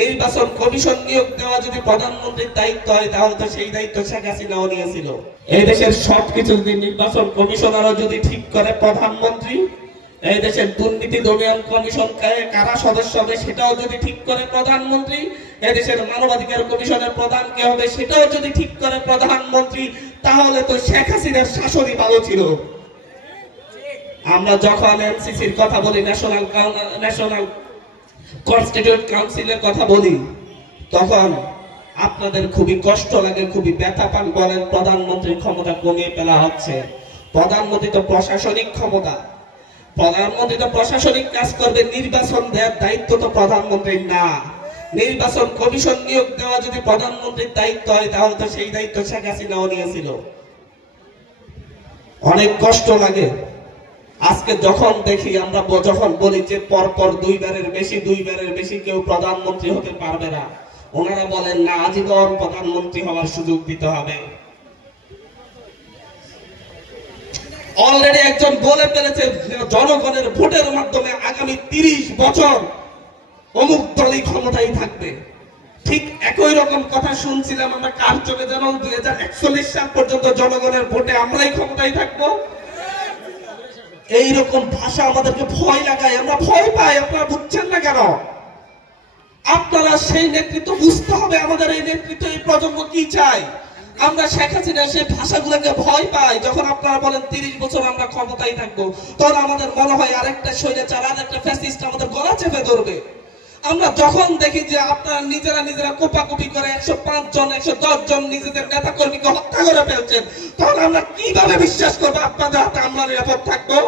নির্বাচন কমিশন নিয়োগ দেওয়া যদি প্রধানমন্ত্রীর দায়িত্ব হয়, তাহলে তো সেই দায়িত্ব শেখ হাসিনাও নিয়েছিল। এই দেশের সবকিছু যদি নির্বাচন কমিশনারও যদি ঠিক করে প্রধানমন্ত্রী, এই দেশের দুর্নীতি দমন কমিশন কারা সদস্য হবে সেটাও যদি ঠিক করে প্রধানমন্ত্রী, এই দেশের মানবাধিকার কমিশনের প্রধান কে হবে সেটাও যদি ঠিক করে প্রধানমন্ত্রী, তাহলে তো শেখ হাসিনার শাসনই ভালো ছিল। আমরা যখন এনসিসির কথা বলি, ন্যাশনাল কনস্টিটিউয়েন্ট কাউন্সিলের কথা বলি, তখন আপনাদের খুবই কষ্ট লাগে, খুবই ব্যথা পান, বলেন প্রধানমন্ত্রীর ক্ষমতা কমিয়ে ফেলা হচ্ছে। প্রধানমন্ত্রী তো প্রশাসনিক ক্ষমতা, প্রধানমন্ত্রী তো প্রশাসনিক কাজ করবে, নির্বাচন দেওয়ার দায়িত্ব তো প্রধানমন্ত্রীর না। নির্বাচন কমিশন নিয়োগ দেওয়া যদি প্রধানমন্ত্রীর দায়িত্ব হয়, তাহলে তো সেই দায়িত্ব শেখ হাসিনাও নিয়েছিল। অনেক কষ্ট লাগে আজকে যখন দেখি, আমরা যখন বলি যে পরপর দুইবারের বেশি কেউ প্রধানমন্ত্রী হতে পারবে না, ওনারা বলেন না, আজীবন প্রধানমন্ত্রী হওয়ার সুযোগ দিতে হবে। অলরেডি একজন বলে ফেলেছে জনগণের ভোটের মাধ্যমে আগামী 30 বছর অমুক দলই ক্ষমতায় থাকবে। ঠিক একই রকম কথা শুনছিলাম আমরা কার চোখে, যেন 2041 সাল পর্যন্ত জনগণের ভোটে আমরাই ক্ষমতায় থাকবো। এইরকম ভাষা আমাদেরকে ভয় লাগায়, আমরা ভয় পাই। আপনারা বুঝছেন না কেন? আপনারা সেই নেতৃত্ব বুঝতে হবে, আমাদের এই নেতৃত্ব, এই প্রজন্ম কি চায়। আমরা শেখ হাসিনা সেই ভাষাগুলোকে ভয় পাই। যখন আপনারা বলেন 30 বছর আমরা ক্ষমতায় থাকবো, তখন আমাদের মনে হয় আরেকটা স্বৈরাচার, আরেকটা ফ্যাসিস্ট আমাদের গলা চেপে ধরবে। আমরা যখন দেখি যে আপনারা নিজেরা কোপাকুপি করে 105 জন 110 জন নিজেদের নেতা কর্মীকে হত্যা করে ফেলছেন, তখন আমরা কিভাবে বিশ্বাস করবো আপনাদের হাতে আমরা নিরাপদ থাকবো?